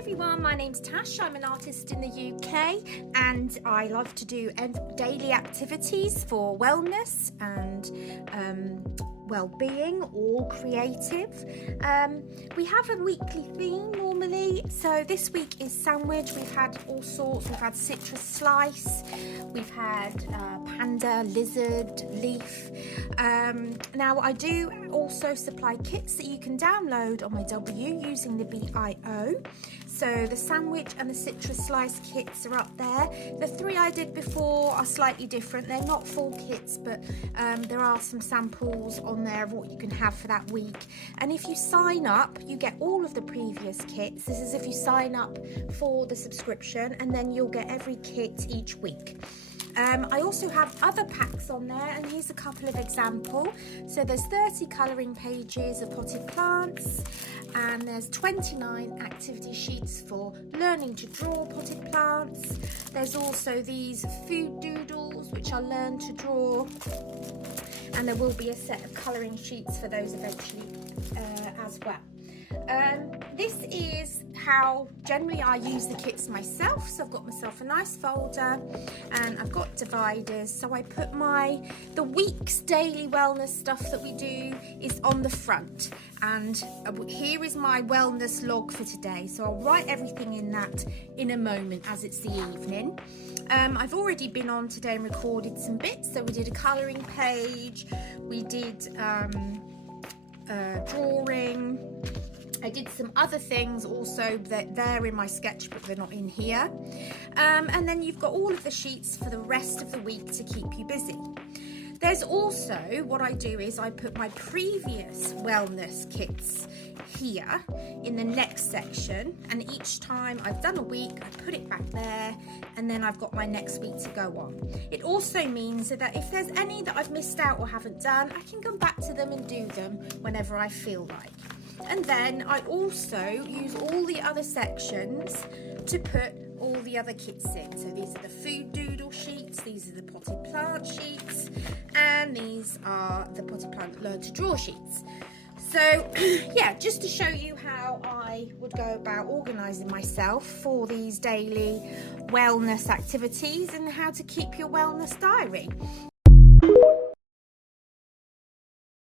everyone, my name's Tash. I'm an artist in the UK and I love to do daily activities for wellness and well-being or creative. We have a weekly theme normally, so this week is sandwich. We've had all sorts. We've had citrus slice, we've had panda, lizard, leaf. Now I do also supply kits that you can download on my W using the BIO. So the sandwich and the citrus slice kits are up there. The three I did before are slightly different. They're not full kits, but there are some samples on there of what you can have for that week. And if you sign up, you get all of the previous kits. This is if you sign up for the subscription, and then you'll get every kit each week. I also have other packs on there, and here's a couple of examples. So there's 30 colouring pages of potted plants, and there's 29 activity sheets for learning to draw potted plants. There's also these food doodles which are learn to draw, and there will be a set of colouring sheets for those eventually as well. This is how generally I use the kits myself. So I've got myself a nice folder and I've got dividers, so I put the week's daily wellness stuff that we do is on the front, and here is my wellness log for today. So I'll write everything in that in a moment as it's the evening. I've already been on today and recorded some bits. So we did a colouring page, we did drawing, I did some other things also that they're in my sketchbook, they're not in here. And then you've got all of the sheets for the rest of the week to keep you busy. There's also, what I do is I put my previous wellness kits here in the next section, and each time I've done a week I put it back there, and then I've got my next week to go on. It also means that if there's any that I've missed out or haven't done, I can come back to them and do them whenever I feel like. And then I also use all the other sections to put all the other kits in. So these are the food doodle sheets, these are the potted plant sheets, and these are the potted plant learn to draw sheets. So yeah, just to show you how I would go about organising myself for these daily wellness activities and how to keep your wellness diary.